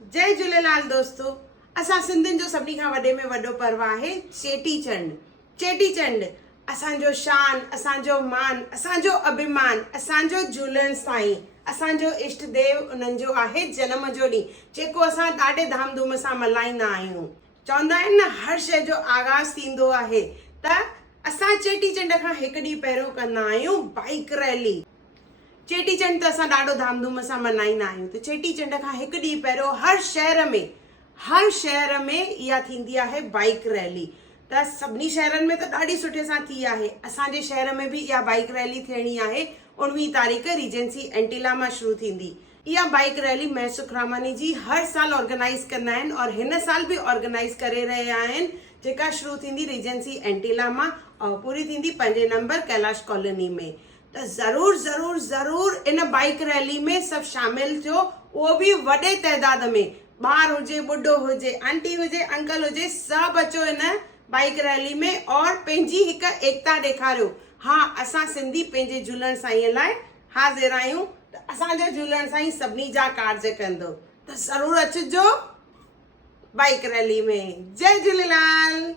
जय झूलेलाल दोस्तों। असां सिंधियुनि जो सभिनी खां वॾे में वॾो पर्व आहे चेटीचंड। चेटीचंड असांजो शान, असांजो मान, असांजो अभिमान, असांजो झूलण साईं, असांजो इष्ट देव उन्हनि जो आहे जनम जो ॾींहुं, जेको असां ॾाढे धामधूम सां मल्हाईंदा आहियूं। चवंदा आहिनि न, हर शइ जो आगाज़ थींदो आहे त असां चेटीचंड खां हिकु ॾींहुं पहिरियों कंदा आहियूं बाइक रैली। चेटीचंड त असां ॾाढो धामधूम सां मल्हाईंदा आहियूं। त चेटीचंड खां हिकु ॾींहुं पहिरियों हर शहर में इहा थींदी आहे बाइक रैली। त सभिनी शहरनि में त ॾाढी सुठे सां थी आहे। असांजे शहर में बि इहा बाइक रैली थियणी आहे। 19 तारीख़ रीजेंसी एंटीला मां शुरू थींदी। इहा बाइक रैली महेश सुखरामानी जी हर साल ऑर्गेनाइज़ कंदा आहिनि और हिन साल बि ऑर्गेनाइज़ करे रहिया आहिनि, जेका शुरू थींदी रीजेंसी एंटीला मां और पूरी थींदी 5 नंबर कैलाश कॉलोनी में। त ज़रूर ज़रूर ज़रूर इन बाइक रैली में सभु शामिल थियो, उहो बि वॾे तइदाद में। ॿार हुजे, ॿुढो हुजे, आंटी हुजे, अंकल हुजे, सभु अचो इन बाइक रैली में और पंहिंजी हिकु एकता ॾेखारियो। हा, असां सिंधी पंहिंजे झूलण साईं लाइ हाज़िर आहियूं। त असांजो झूलण साईं सभिनी जा कार्ज कंदो। त ज़रूर अचिजो बाइक रैली में। जय झूलेलाल।